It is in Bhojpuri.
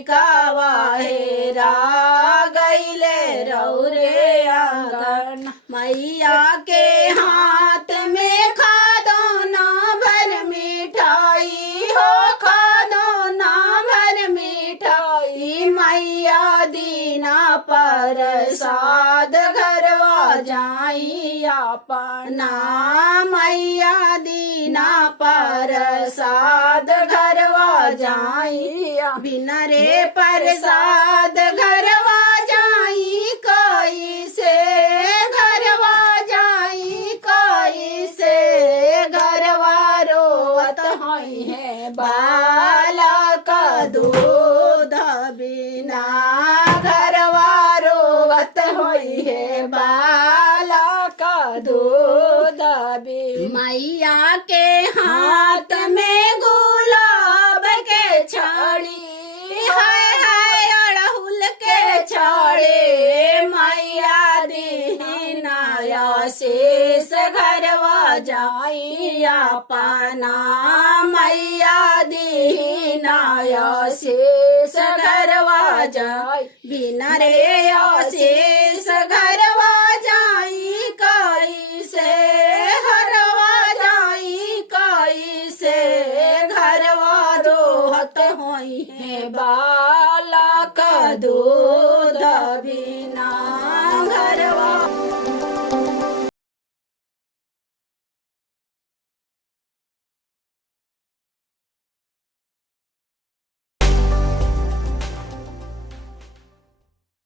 लइकावा हेरा गईले रौरे आंगन। मैया के हाथ में खादो ना भर मिठाई हो, खादो ना भर मिठाई। मैया दीना प्रसाद घरवा जाई अपना, मैया दीना प्रसाद घरवा जाई। बिना रे प्रसाद घरवा जाई कैसे, घरवा जाई कैसे। घरवा रोवत हई है बालक दूध बिना, घरवा रोवत हई है बालक दूध बिना। मैया के हाथ में गुलाब के छड़ी, हाय हाय अड़हुल के छड़े। मैया दीना आशीष घरवा जाई अपना, मैया दीना आशीष घरवा जाई। बिना रे आशीष घरवा जाई कैसे, घरवा जाई कैसे। घरवा रोहत होई है बालक दूध